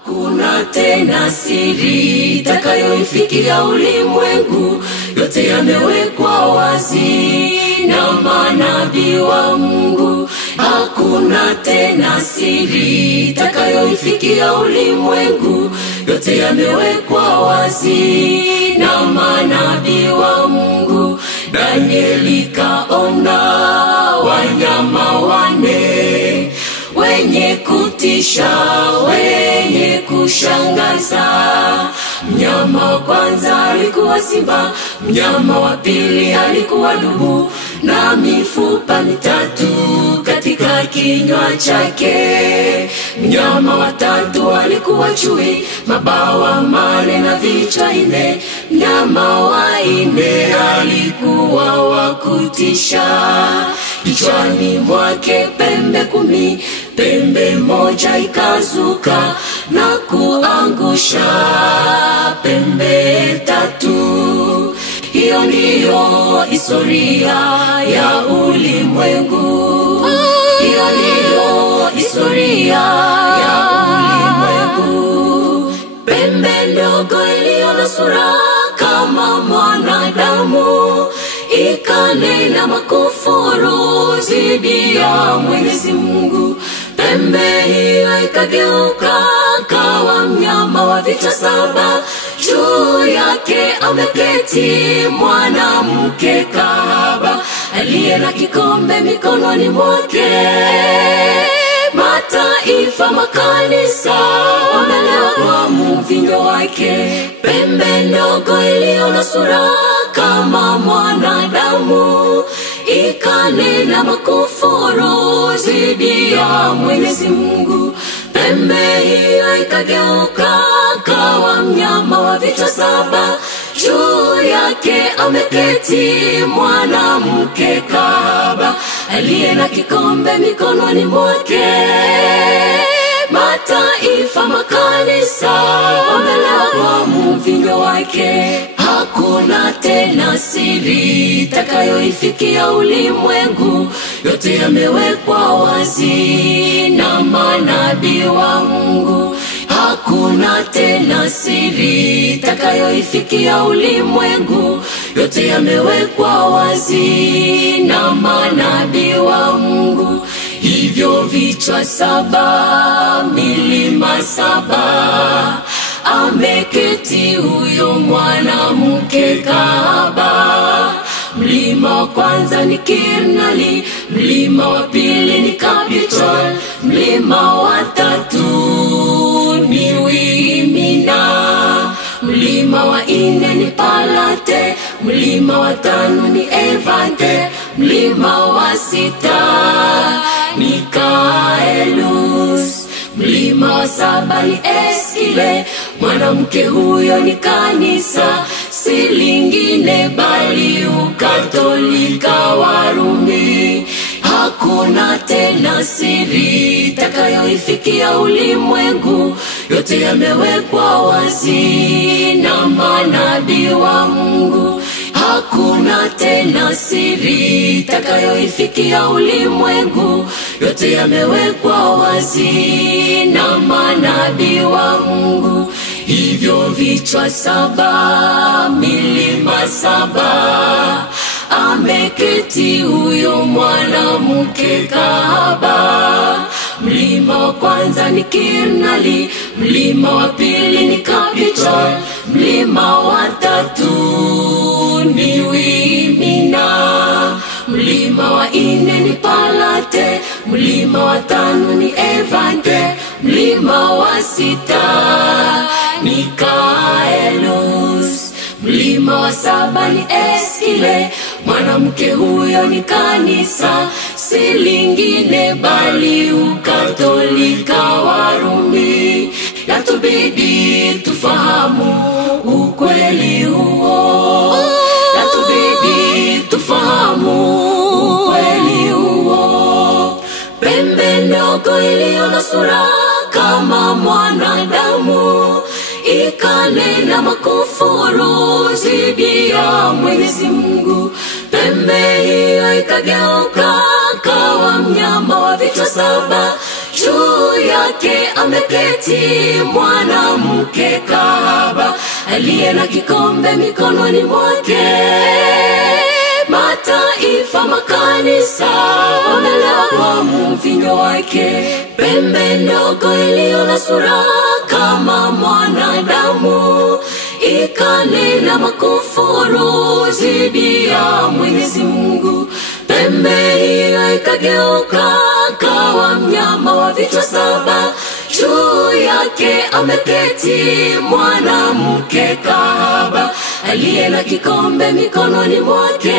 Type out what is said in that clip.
Kuna tena siri itakayoifikia ulimwengu, yote yamewekwa wazi na manabii wa Mungu. Hakuna tena siri itakayoifikia ulimwengu, yote yamewekwa wazi na manabii wa Mungu. Danieli kaona wanyama wane wenye kutisha, wenye kushangaza. Mnyama wa kwanza alikuwa simba, mnyama wa pili alikuwa dubu, na mifupa mitatu katika kinywa chake. Mnyama wa tatu alikuwa chui, mabawa mane na vichwa nne. Mnyama wa nne alikuwa wa kutisha, kichwani mwake pembe 10, pembe moja ikazuka na kuangusha pembe 3. Hiyo ndiyo historia ya ulimwengu. Hiyo ndiyo historia ya ulimwengu. Pembe ndogo iliyo na sura kama mwanadamu ikanena makufuru dhidi ya Mwenyezi Mungu. Pembe hiyo ikageuka kawa mnyama wa vichwa 7. Juu yake ameketi mwanamke kahaba aliye na kikombe mikononi mwake. Mataifa, makanisa wamelewa mvinyo wake. Pembe ndogo iliyo na sura kama mwanadamu ikanena makufuru dhidi ya Mwenyezi Mungu. Pembe hiyo ikageuka kawa mnyama wa vichwa 7. Juu yake ameketi mwanamke kahaba aliye na kikombe mikononi mwake. Mataifa, makanisa wamelewa mvinyo wake. Hakuna tena siri itakayoifikia ulimwengu, yote yamewekwa wazi na manabii wa Mungu. Hakuna tena siri itakayoifikia ulimwengu, yote yamewekwa wazi na manabii wa Mungu. Hivyo vichwa 7, milima 7, ameketi huyo mwanamke kahaba. Mlima wa kwanza ni Kirnali, mlima wa pili ni Capitol, mlima wa 3 ni Wimina, mlima wa 4 ni Palate, mlima wa 5 ni Evante, mlima wa 6 ni Kaelus, mlima wa 7 ni Eskile. Mwanamke huyo ni kanisa, si lingine bali Ukatolika wa Rumi. Hakuna tena siri itakayoifikia ulimwengu, yote yamewekwa wazi na manabii wa Mungu. Hakuna tena siri itakayoifikia ulimwengu, yote yamewekwa wazi na manabii wa Mungu. Hivyo vichwa 7, milima 7, ameketi huyo mwanamke kahaba. Mlima wa kwanza ni Kirnali, mlima wa pili ni Capitol, mlima wa 3 ni Wimina, mlima wa 4 ni Palate, mlima wa 5 ni Evante, mlima wa 6 ni Kaelus, mlima wa 7 ni Eskile. Mwanamke huyo ni kanisa, si lingine bali Ukatolika wa Rumi. Yatubidi tufahamu ukweli huo, yatubidi tufahamu ukweli huo. Pembe ndogo iliyo na sura kama mwanadamu ikanena makufuru dhidi ya Mwenyezi Mungu. Pembe hiyo ikageuka kawa mnyama wa vichwa 7. Juu yake ameketi mwanamke kahaba, aliye na kikombe mikononi mwake. Mataifa makanisa wamelewa mvinyo wake, pembe ndogo iliyo na sura kama mwanadamu, ikanena makufuru zidi ya Mwenyezi Mungu. Pembe hiyo ikageuka kawa mnyama wa vichwa 7, juu yake ameketi mwanamke kahaba, aliye na kikombe mikononi mwake.